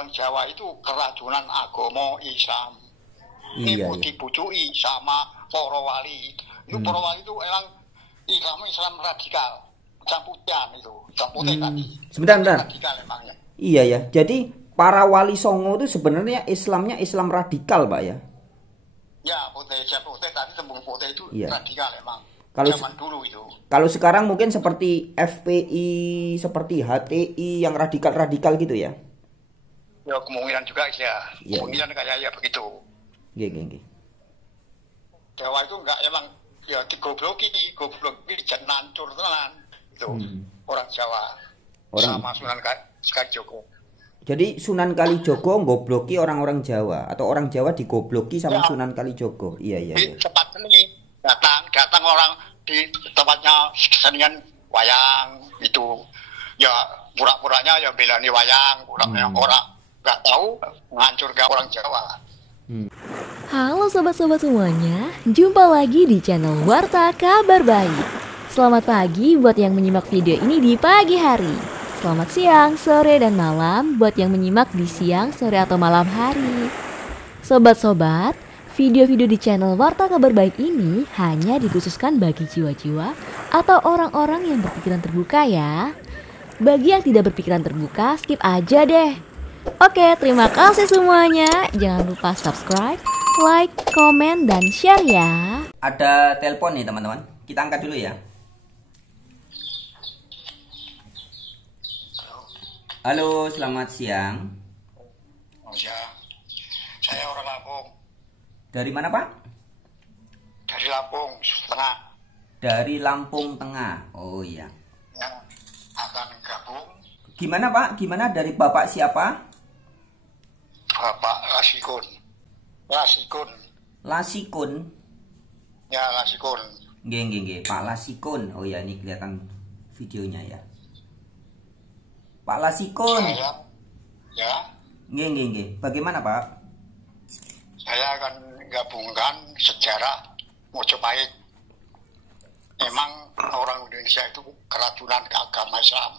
orang Jawa itu keracunan agama Islam. Ini dipucuki sama para wali. Itu para wali itu emang Islam radikal. Camputian itu, camputih tadi. Sebentar. Radikal emangnya. Iya ya. Jadi para wali Songo itu sebenarnya Islamnya Islam radikal, Pak ya? Ya, putih tadi tembung putih itu radikal emang. Kalau zaman dulu itu. Kalau sekarang mungkin seperti FPI, seperti HTI yang radikal-radikal gitu ya? Ya kemungkinan juga ya. Kemungkinan kayak ya begitu. Iya. Jawa itu enggak emang ya digobloki jangan hancur tenan itu orang Jawa. Sama Sunan Kalijogo. Jadi Sunan Kalijogo ngobloki orang-orang Jawa atau orang Jawa digobloki sama Sunan Kalijogo. Iya. Di tempat ini datang orang di tempatnya kesenian wayang itu ya pura-puranya ya belani wayang, pura-puranya orang nggak tahu menghancurkan orang Jawa. Halo sobat-sobat semuanya, jumpa lagi di channel Warta Kabar Baik. Selamat pagi buat yang menyimak video ini di pagi hari. Selamat siang, sore, dan malam buat yang menyimak di siang, sore, atau malam hari. Sobat-sobat, video-video di channel Warta Kabar Baik ini hanya dikhususkan bagi jiwa-jiwa atau orang-orang yang berpikiran terbuka ya. Bagi yang tidak berpikiran terbuka, skip aja deh. Oke, terima kasih semuanya. Jangan lupa subscribe, like, komen, dan share ya. Ada telepon nih teman-teman. Kita angkat dulu ya. Halo, selamat siang. Oh ya, saya orang Lampung. Dari mana Pak? Dari Lampung Tengah. Dari Lampung Tengah. Oh iya. Yang akan gabung. Gimana Pak? Gimana dari Bapak siapa? Bapak Lasikun. Lasikun. Ya, Lasikun. Nggih. Pak Lasikun. Oh ya, ini kelihatan videonya ya. Pak Lasikun. Ya. Nggih. Bagaimana Pak? Saya akan gabungkan sejarah Mojopahit. Memang orang Indonesia itu keracunan ke agama Islam.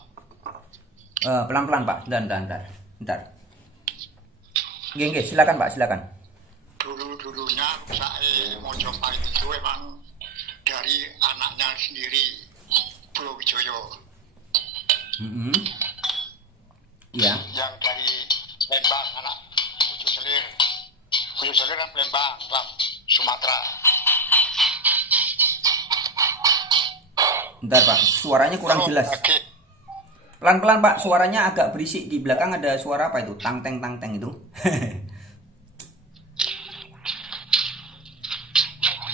Pelan-pelan Pak. Bentar. Nggih, silakan Pak, silakan. Dulunya Mojopahit itu memang dari anaknya sendiri, Brawijaya. Iya. Yang dari Lembang, anak Pucu Selir kan Lembang, Sumatera. Bentar Pak, suaranya kurang jelas. Pelan-pelan Pak, suaranya agak berisik. Di belakang ada suara apa itu? Tang-teng itu.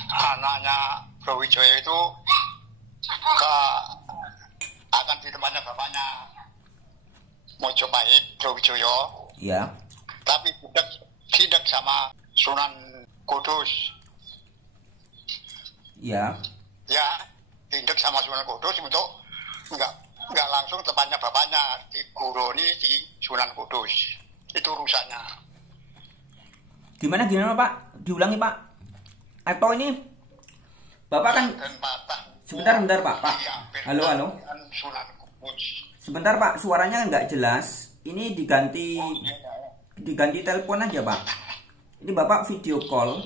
Anaknya Brawijaya itu akan di tempatnya bapaknya Mojopahit, Brawijaya. Iya. Tapi tidak sama Sunan Kudus. Iya. Ya, tindak sama Sunan Kudus untuk enggak langsung tempatnya bapaknya di Guroni di Sunan Kudus. Itu rusaknya. Gimana Pak? Diulangi Pak. Atau ini Bapak kan sebentar Pak. Halo. Sebentar Pak, suaranya nggak jelas. Ini diganti telepon aja Pak. Ini Bapak video call.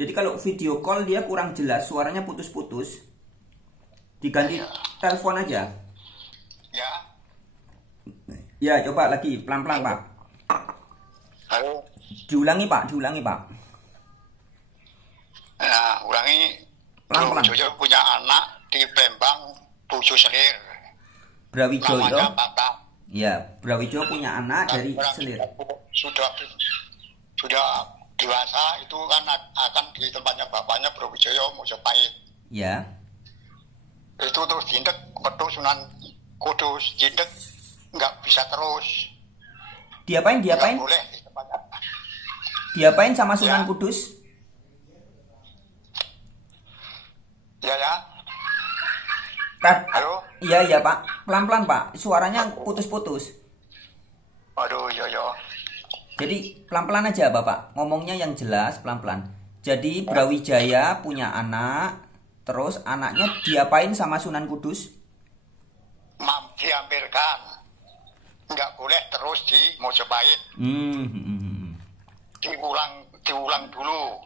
Jadi kalau video call dia kurang jelas, suaranya putus-putus. Diganti telepon aja. Ya. Ya, coba lagi pelan-pelan Pak. Halo. Diulangi Pak. Nah, ulangi. Pelan-pelan. Brawijaya punya anak di Palembang, Pucu Selir. Brawijaya. Ya, Brawijaya punya anak dari Selir. Sudah dewasa itu kan akan di tempatnya bapaknya Brawijaya Mojopahit. Ya. Itu terus tindak petu Sunan Kudus, tindak nggak bisa terus. Diapain? Nggak boleh di tempatnya. Diapain sama Sunan Kudus? Ya. Halo? Iya Pak. Pelan-pelan Pak. Suaranya putus-putus. Aduh, ya. Jadi pelan-pelan aja Bapak. Ngomongnya yang jelas pelan-pelan. Jadi Brawijaya punya anak. Terus anaknya diapain sama Sunan Kudus? Diambilkan. nggak boleh terus di Mojopahit. Diulang dulu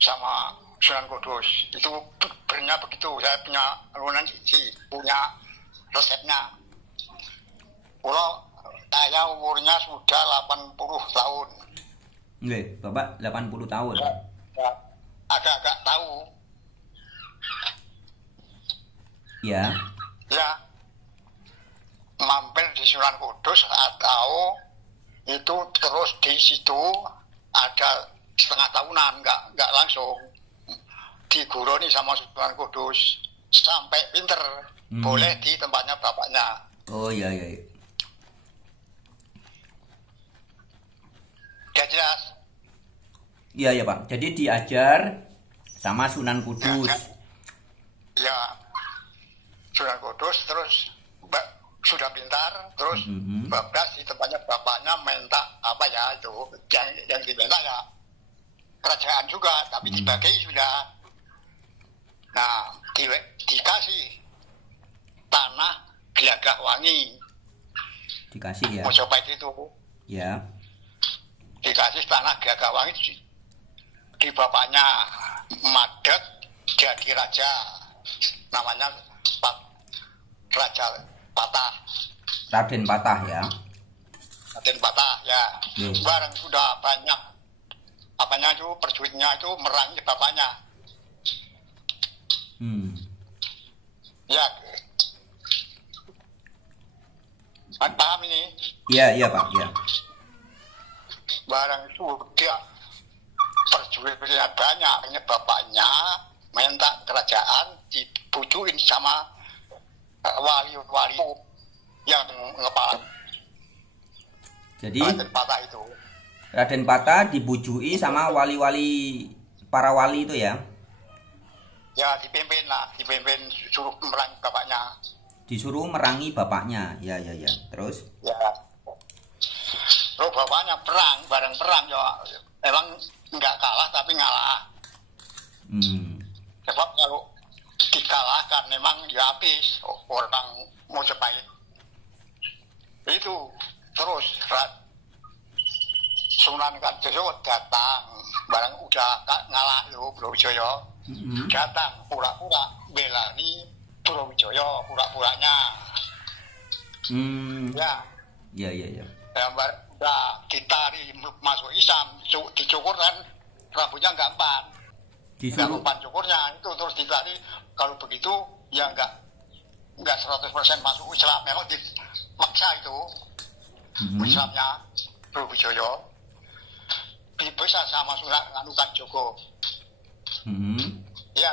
sama Sunan Kudus. Itu benernya begitu. Saya punya resepnya. Kalau saya umurnya sudah 80 tahun. Nggih, Bapak 80 tahun. Ya, agak-agak tahu. Ya. Ya. Mampir di Sunan Kudus atau itu terus di situ ada setengah tahunan, nggak langsung diguruni sama Sunan Kudus sampai pinter. Boleh di tempatnya bapaknya. Oh iya. Ya jelas. Iya Pak. Jadi diajar sama Sunan Kudus. Ya, Sunan Kudus terus sudah pintar, terus bablas di tempatnya bapaknya minta apa ya itu yang diminta ya kerajaan juga, tapi dibagi sudah. Nah, dikasih tanah Gelagah Wangi. Dikasih ya. Mojopahit itu. Ya. Dikasih tanah Gelagah Wangi di bapaknya Madeg jadi raja. Namanya Raja Patah. Raden Patah ya. Raden Patah ya. Barang sudah banyak apanya itu perjuitnya itu merangi bapaknya. Ya. Paham ini? Iya Pak, ya. Barang sudah perjuitnya banyak, bapaknya minta kerajaan dibujuin sama wali-wali yang ngepala. Jadi Raden Patah itu. Raden Patah dibujui sama wali-wali, para wali itu ya? Ya dipimpin suruh merangi bapaknya. Disuruh merangi bapaknya, ya. Terus? Ya. Terus bapaknya bareng perang ya. Emang nggak kalah tapi ngalah. Sebab kalau dikalahkan memang ya habis orang Mojopahit. Itu terus Sunan Kalijogo datang barang udah ngalah itu Brawijaya. Datang pura-pura belani Brawijaya pura-puranya. Ya. Iya. Yang udah ditari masuk Islam dicukur kan rambutnya nggak empat. Disuruh empat cukurnya itu terus ditari. Kalau begitu ya nggak 100% masuk Islam. Memang dipaksa itu Islamnya Brawijaya bisa sama Sunan Kalijogo. Ya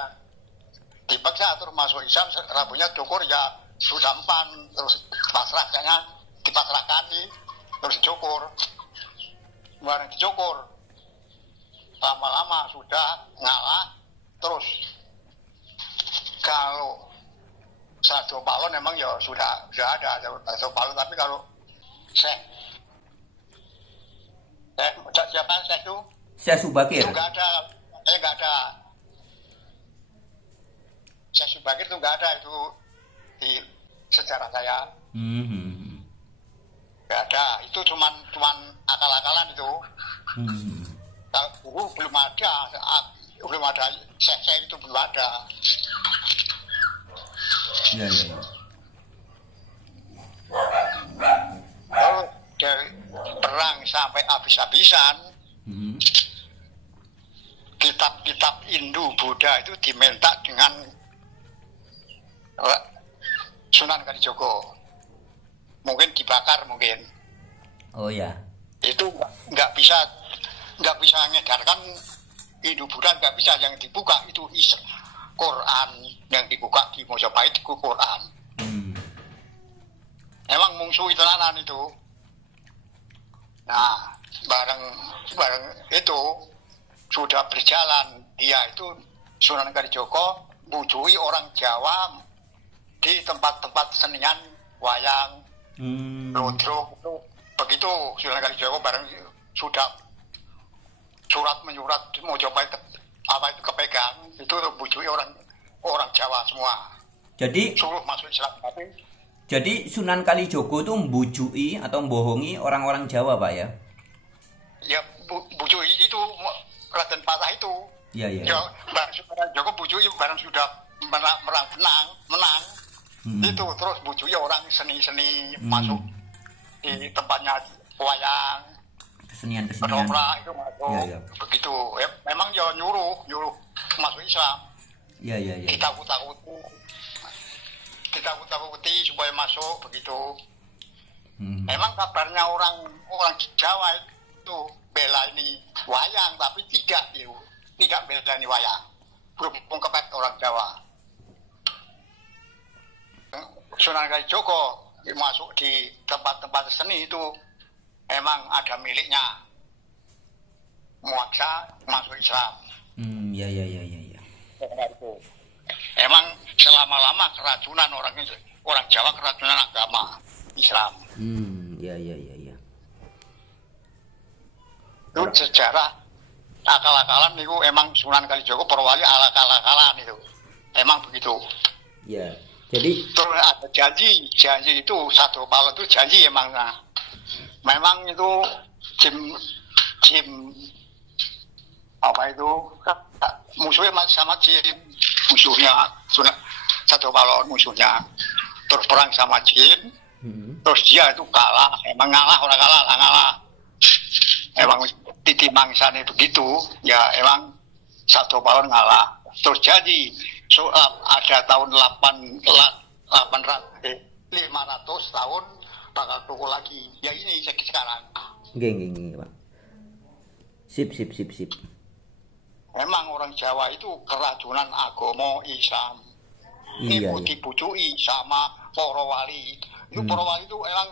dipaksa terus masuk Islam, rambutnya cukur ya sudah empan, terus pasrahnya dipasrahkan terus dicukur. Barang dicukur lama-lama sudah ngalah. Terus kalau Satu Balon memang ya sudah ada Satu Balon, tapi kalau siapa Syekh itu? Syekh Subakir. Itu nggak ada. Syekh Subakir itu nggak ada itu di sejarah saya. Nggak ada. Itu cuman akal-akalan itu. Dulu belum ada Syekh itu belum ada. Iya. Lalu dari perang sampai habis-habisan, kitab-kitab Hindu Buddha itu diminta dengan Sunan Kalijogo. Mungkin dibakar mungkin. Oh ya. Itu nggak bisa mengedarkan Hindu Buddha, nggak bisa. Yang dibuka itu Quran, yang dibuka di Mojopahit itu Quran. Emang mungsuh itu nanan itu. Nah, bareng itu sudah berjalan, dia itu Sunan Kalijogo bujui orang Jawa di tempat-tempat senian wayang, ludruk. Begitu Sunan Kalijogo bareng sudah surat menyurat Mojopahit apa itu kepegang, itu bujui orang Jawa semua. Jadi suruh masuk Islam. Jadi Sunan Kalijogo itu membujui atau membohongi orang-orang Jawa, Pak ya? Ya, bujui itu Raden Patah itu. Iya, iya. Ya, Sunan Kalijogo bujui barang sudah menang. Itu terus bujui orang seni-seni masuk di tempatnya wayang. Kesenian. Kedoprak itu masuk. Ya. Begitu. Ya, memang ya nyuruh masuk Islam. Iya. Kita takuti supaya masuk begitu. Memang kabarnya orang Jawa itu bela ini wayang, tapi tidak bela ini wayang. Berhubung kepet orang Jawa. Sunan Kalijogo masuk di tempat-tempat seni itu emang ada miliknya. Memaksa masuk Islam. Iya. Emang selama-lama keracunan orang Jawa keracunan agama Islam. Iya. Itu sejarah akal-akalan itu emang Sunan Kalijogo Porowali akal-akalan itu. Emang begitu. Iya. Jadi terus ada janji itu satu kalau itu janji emang. Memang itu Jim apa itu musuhnya sama Jin, musuhnya satu balon musuhnya terus perang sama Jin, terus dia itu kalah, emang orang kalah, emang titi mangsane begitu, ya emang satu balon ngalah, terus jadi ada tahun 500 tahun bakal pukul lagi, ya ini sekarang. Geng, Pak. Sip. Memang orang Jawa itu keracunan agama Islam. Ini dipucui sama Porowali. Itu Porowali itu emang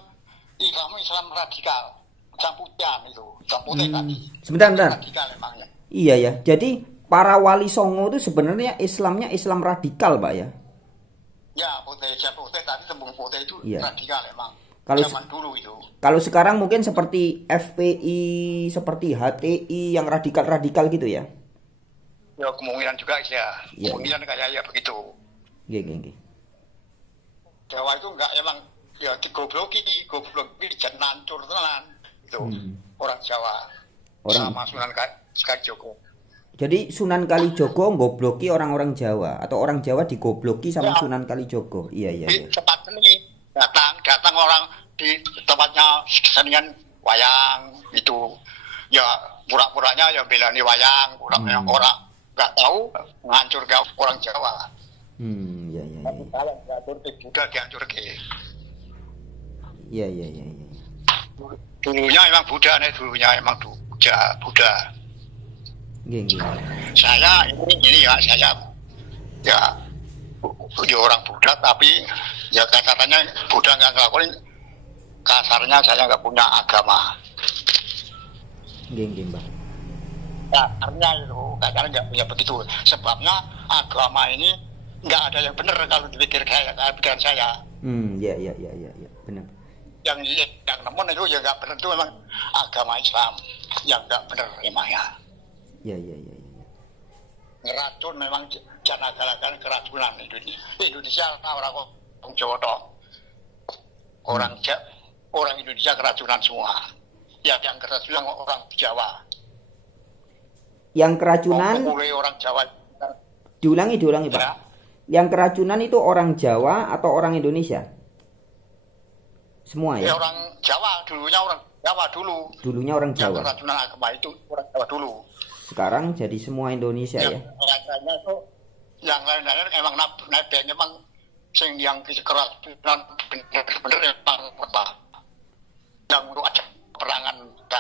Islam radikal. Camputian itu. Camputian tadi. Sebentar. Radikal emangnya. Iya ya. Jadi para wali songo itu sebenarnya Islamnya Islam radikal, Pak ya? Ya, putih tadi tembung putih itu radikal emang. Kalau zaman dulu itu. Kalau sekarang mungkin seperti FPI, seperti HTI yang radikal gitu ya? Ya kemungkinan juga ya. Kemungkinan kayak ya begitu. Iya. Jawa itu enggak emang ya digobloki jangan hancur tenan itu orang Jawa. Sama Sunan Kalijogo. Jadi Sunan Kalijogo ngobloki orang-orang Jawa atau orang Jawa digobloki sama Sunan Kalijogo. Iya. Di tempat seni datang orang di tempatnya kesenian wayang itu ya pura-puranya ya belani wayang, pura-puranya orang nggak tahu ngancur ke orang Jawa. Iya. Kalau ngancur ke Buddha dihancur ke. Iya. Dulunya emang Buddha Buddha. Geng. Saya ini ya orang Buddha tapi ya katanya Buddha nggak ngelakuin, kasarnya saya nggak punya agama. Geng, Bang. Kasarnya nggak punya begitu. Sebabnya agama ini nggak ada yang benar kalau dipikir pikiran saya. Iya, benar. Yang nemen itu ya nggak benar, itu memang agama Islam yang nggak benar emangnya. Iya. Ngeracun memang jangan agak-agak keracunan Indonesia orang Jawa toh. Orang Indonesia keracunan semua. Ya, yang keracunan orang Jawa. Yang keracunan orang Jawa. Diulangi, Pak. Ya. Yang keracunan itu orang Jawa atau orang Indonesia? Semua ya? Orang Jawa, dulunya orang Jawa dulu. Dulunya orang Jawa. Yang keracunan agama itu orang Jawa dulu. Sekarang jadi semua Indonesia ya? Yang lain-lain emang nabinya emang yang keracunan bener emang apa? Yang untuk aja perangan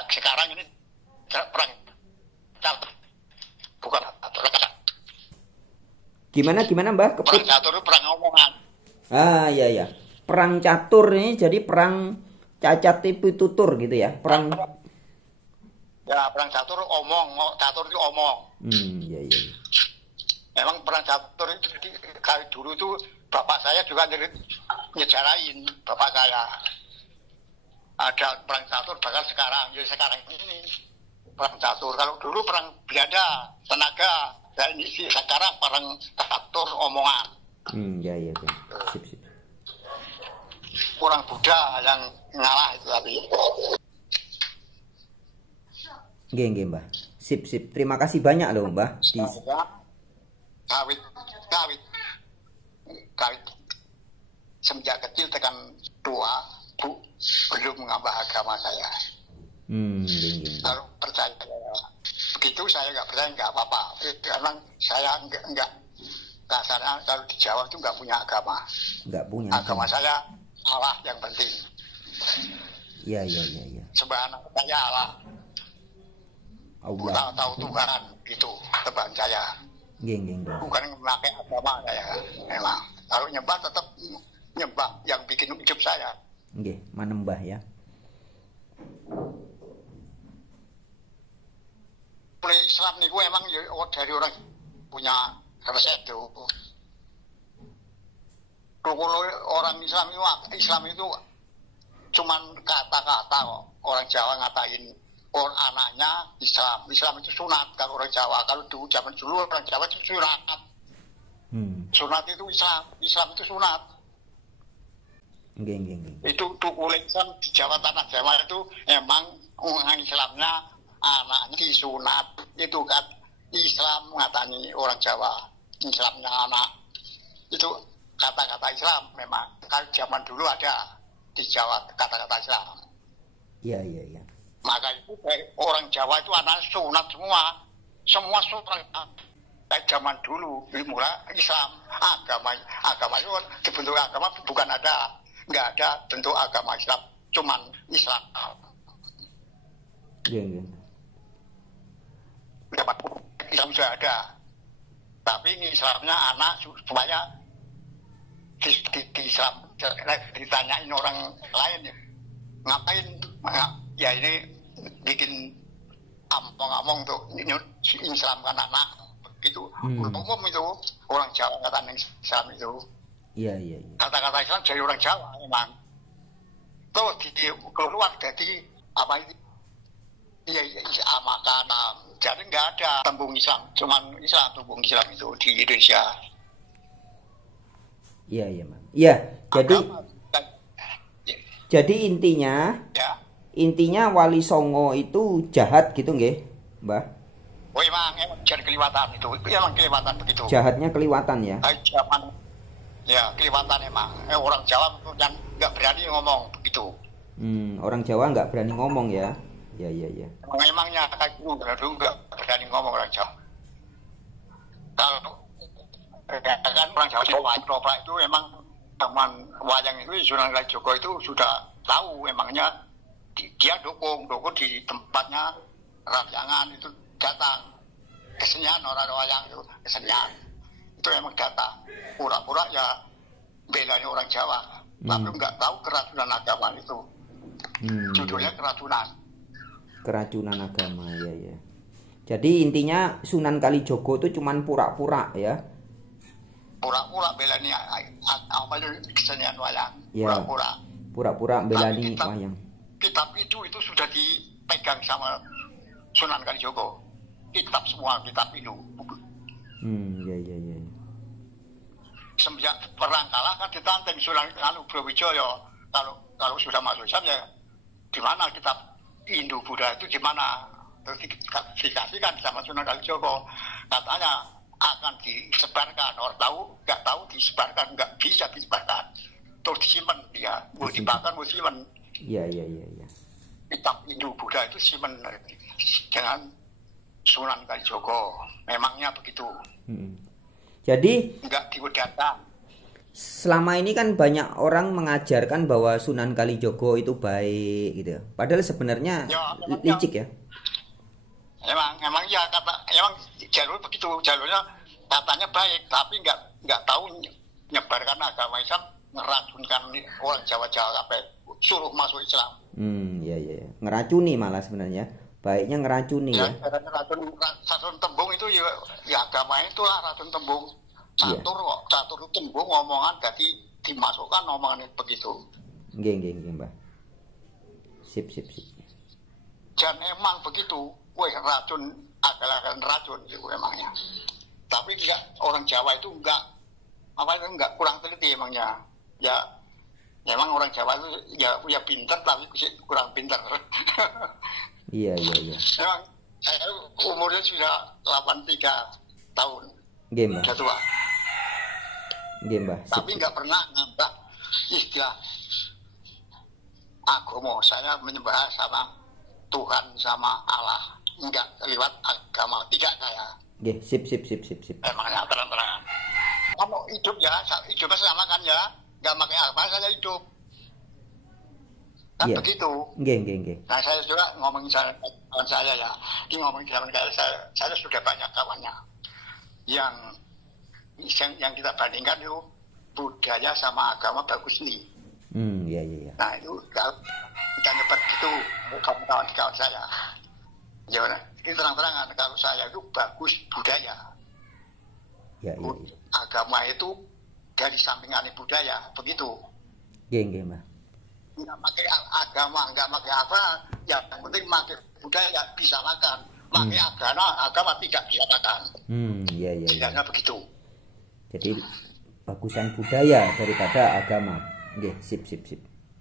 sekarang ini perang bukan perang. Gimana Mbah? Perang catur itu perang omongan. Iya. Perang catur ini jadi perang cacat pitutur gitu ya? Perang catur catur itu omong. Iya. Memang perang catur itu kali dulu itu bapak saya juga nyejarain bapak saya. Ada perang catur bakal sekarang ini perang catur. Kalau dulu perang Belanda tenaga, dan ini sekarang perang catur omongan. Iya. Sip. orang Buddha yang ngalah itu tadi. Nggih, Mbah. Sip. Terima kasih banyak loh, Mbah. Kawit semenjak kecil tekan tua, Bu, belum mengambah agama saya. Kalau percaya begitu, saya nggak percaya nggak apa-apa. Karena saya nggak kasarnya kalau di Jawa itu nggak punya agama. Nggak punya agama. Saya Allah yang penting. Iya. Sembahan saya Allah. Tahu Tuhan itu tebakan saya. Geng. Bukan memakai agama saya. Memang kalau nyembah tetap nyembah yang bikin hidup saya. Nggih, manembah ya. Islam niku emang dari orang punya resep tuh. Kalau orang Islam itu cuman kata-kata kok. Orang Jawa ngatain orang anaknya Islam itu sunat kalau orang Jawa. Kalau dulu zaman dulu orang Jawa itu sunat. Sunat itu Islam itu sunat. Geng. Itu kulit Islam di Jawa, tanah Jawa itu emang orang Islamnya anaknya disunat. Itu kan Islam ngatani orang Jawa, Islamnya anak. Itu kata-kata Islam memang. Kalau zaman dulu ada di Jawa kata-kata Islam. Iya. Maka itu orang Jawa itu anak sunat semua sunat. Kayak zaman dulu, mulai Islam, agama itu dibentuk agama bukan nggak ada bentuk agama Islam, cuman Islam. Iya. Islam sudah ada, tapi ini Islamnya anak supaya di Islam ditanyain orang lain ya, ngapain ya ini bikin among-among tuh Islam kan anak itu umum itu orang Jawa kata Islam itu. Iya. Kata-kata Islam dari orang Jawa memang. Tuh keluar dari apa itu? Iya makanan. Jadi nggak ada tembung Islam, cuman tembung Islam itu di Indonesia. Iya, Mas. Iya, jadi intinya Wali Songo itu jahat gitu nggih, Mbah? Oh emang jangan kelewatan itu. Emang kelewatan begitu. Jahatnya kelewatan ya? Zaman ya kelewatan emang. Orang Jawa yang nggak berani ngomong begitu. Orang Jawa nggak berani ngomong ya? Iya. Memangnya kayak dulu nggak berani ngomong orang Jawa. Kalau kan orang Jawa itu emang teman wayang itu Sunan Kalijogo itu sudah tahu emangnya dia dukung di tempatnya Rafyangan itu datang kesenian orang wayang itu kesenian itu emang datang pura-pura ya belanya orang Jawa tapi nggak tahu keracunan agama itu. Judulnya keracunan agama ya. Jadi intinya Sunan Kalijogo itu cuman pura-pura ya. Pura-pura belani apa itu kesenian wayang. Ya. Pura-pura belani wayang. Kitab itu sudah dipegang sama Sunan Kalijogo. Kitab itu. Iya. Semenjak perang kalah kan ditantang Sunan Brawijaya. Kalau sudah masuk Islam ya gimana kitab Hindu Buddha itu gimana? Terus dikasihkan sama Sunan Kalijogo. Katanya akan disebarkan. Orang nggak tahu disebarkan, nggak bisa disebarkan. Terus disimpan dia, mau dibakar, mau simpan. Iya. Kitab Hindu Buddha itu simpan dengan Sunan Kalijogo. Memangnya begitu. Jadi nggak diudara. Selama ini kan banyak orang mengajarkan bahwa Sunan Kalijogo itu baik gitu. Padahal sebenarnya licik ya. Emang ya emang jalur begitu, jalurnya katanya baik, tapi nggak tahu nyebarkan agama Islam, ngeracunkan orang Jawa sampai suruh masuk Islam. Iya. Ngeracuni malah sebenarnya. Baiknya ngeracuni ya. Racun tembung itu ya agama itulah racun tembung. Catur tembung omongan jadi dimasukkan omongan itu begitu. Nggih, Mbah. Sip. Dan emang begitu. Racun adalah racun itu emangnya. Tapi orang Jawa itu enggak kurang teliti emangnya. Ya Memang orang Jawa itu ya pinter tapi kurang pinter. Iya. Memang saya umurnya sudah 83 tahun. Nggih, Mbah. Sudah tua. Nggih, Mbah. Tapi nggak pernah nambah istilah agama. Saya menyembah sama Tuhan sama Allah. Enggak lewat agama, tidak saya. Nggih, sip. Emangnya terang-terangan. Kamu hidup ya, hidupnya sama kan ya. Nggak pakai apa, saya hidup. Kan begitu. Nggih. Nah, saya juga ngomongin kawan saya ya. Ini ngomongin kawan saya sudah banyak kawannya. Yang kita bandingkan itu budaya sama agama bagus nih. Iya. Nah, itu kalau kita nyebar gitu kawan saya. Ya, ini terang-terangan kalau saya itu bagus budaya. Iya. Agama itu dari sampingan budaya, begitu. Nggih, Mbah. Nggak pakai agama, nggak pakai apa, yang penting pakai budaya bisa makan. Pakai agama tidak bisa makan. Iya. Tidaknya begitu. Jadi bagusan budaya daripada agama. Nggih, sip.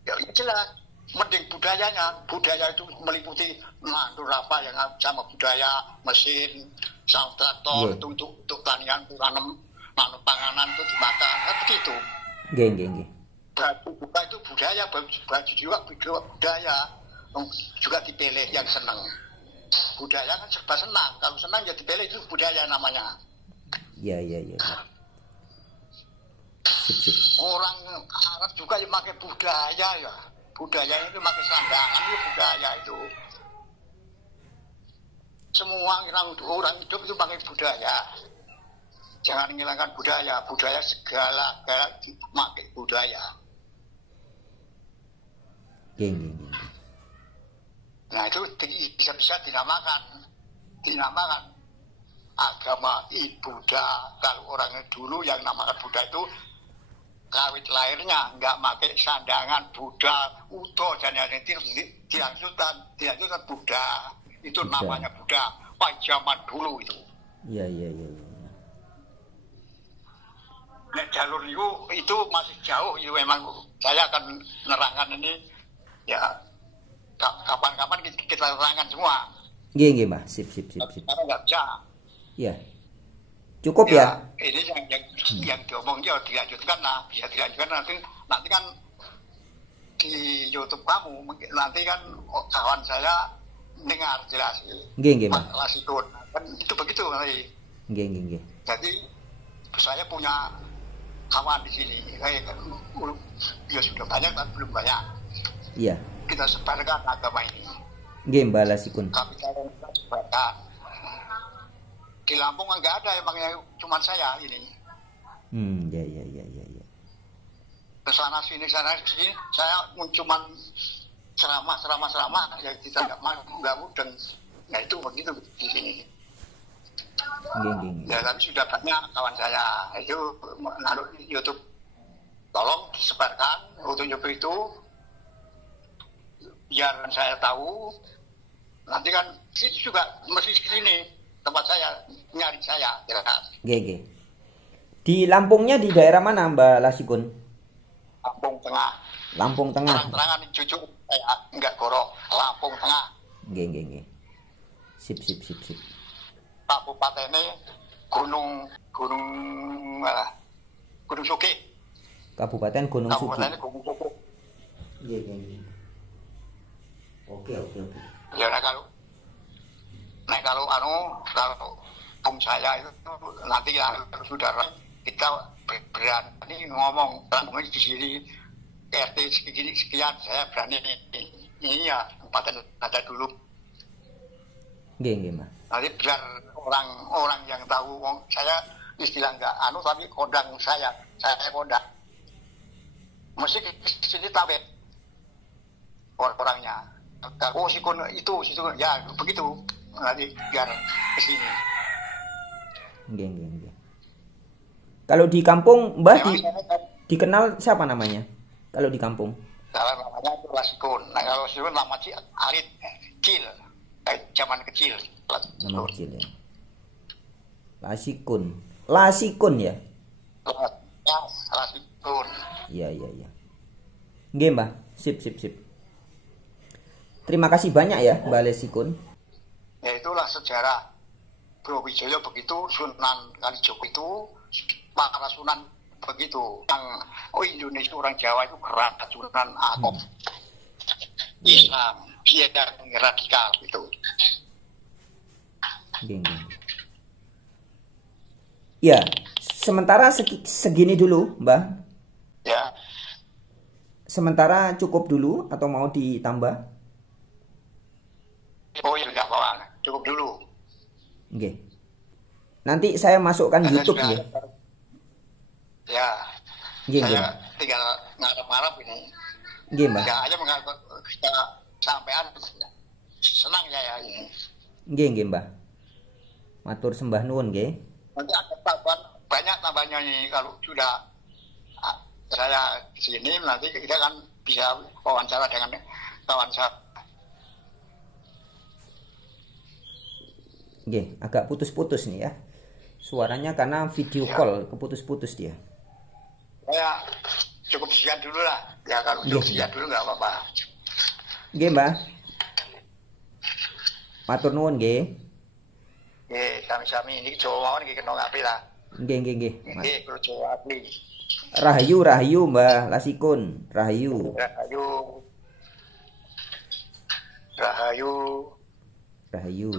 Ya jelas, mending budayanya. Budaya itu meliputi nandur apa yang sama budaya, mesin, sama traktor, untuk tanian, nanam panganan itu dimakan, kan begitu. Nggih. Baju itu budaya, baju juga budaya, juga dipilih yang senang. Budaya kan serba senang, kalau senang ya dipilih, itu budaya namanya. Iya. Sip. Orang Arab juga yang pakai budaya ya, budaya itu pakai sandangan itu budaya itu. Semua orang hidup itu pakai budaya. Jangan menghilangkan budaya segala pakai budaya. Geng. Nah itu bisa dinamakan agama Buddha. Kalau orang dulu yang namakan Buddha itu kawit lahirnya nggak pakai sandangan Buddha, Uto dan yang lain, dilanjutkan Buddha. Itu namanya Buddha. Pada zaman dulu itu. Iya. Nah, jalur itu masih jauh itu memang. Saya akan menerangkan ini ya kapan-kapan kita terangkan semua. Nggih, Mbah. Sip. Karena nggak bisa. Iya. Cukup ya. Ini yang diomong ya dilanjutkan lah, bisa dilanjutkan nanti kan di YouTube kamu nanti kan kawan saya dengar jelas. Nggih, Mbah. Lasikun. Kan itu begitu nanti. Nggih. Jadi saya punya kawan di sini, ya sudah banyak tapi belum banyak. Iya. Kita sebarkan agama ini. Nggih, Mbah Lasikun. Tapi kalau kita sebarkan di Lampung nggak ada, emangnya cuma saya ini. Iya. Kesana sini saya cuma ceramah ya kita nggak mudeng. Nah itu begitu di sini. Nggih. Ya tapi sudah banyak kawan saya itu naruh di YouTube. Tolong disebarkan untuk YouTube itu biar saya tahu. Nanti kan sini juga mesti kesini tempat saya nyari saya. Nggih. Di Lampungnya di daerah mana, Mbak Lasikun? Lampung Tengah. Terang-terangan jujur saya enggak gorok. Lampung Tengah. Nggih. Sip. Kabupaten Gunung Suki. Kabupaten Gunung Suki. Nggih. Oke. Ya kalau pung saya itu nanti ya saudara kita berani ngomong di sini RT sekian saya berani ini ya tempatnya ada dulu. Nggih, Mas. Nanti biar orang yang tahu saya istilah enggak tapi kodang saya kodang. Mesti di sini tahu orangnya. Oh sikun itu ya begitu nanti biar ke sini. Nggih. Kalau di kampung Mbah dikenal siapa namanya? Kalau di kampung? Kalau namanya itu Lasikun. Nah kalau Lasikun nama Arit kecil, zaman kecil. Nama kecil ya. Lasikun ya? Lasikun. Iya. Nggih, Mbah. Sip. Terima kasih banyak ya, Mbah Lesikun. Ya itulah sejarah Bro Wijaya begitu, Sunan Kalijogo itu, para sunan begitu. Yang Indonesia orang Jawa itu keras, Sunan Akom. Islam, dia yang radikal gitu. Ya, sementara segini dulu, Mbah. Ya. Sementara cukup dulu atau mau ditambah? Oh ya, enggak apa-apa. Cukup dulu. Oke. Nanti saya masukkan YouTube ya. Ya. Saya tinggal ngarep-ngarep ini. Nggih, Mbah. Enggak aja kita sampean senang ya ini. Nggih, Mbah. Matur sembah nuwun nggih. Nanti ada tambahan, banyak tambahnya nih kalau sudah saya sini, nanti kita kan bisa wawancara dengan kawan saya. Nggih, agak putus-putus nih ya. Suaranya karena video call keputus-putus dia. Ya, cukup sekian dulu lah. Ya kalau cukup sekian dulu nggak apa-apa. Nggih, Mbah. Matur nuwun nggih. Nggih, sami-sami ini Jawa mawon iki kena ngapi lah. Nggih. Nggih, kalau Jawa api. Rahayu Mbah Lasikun. Rahayu. Rahayu.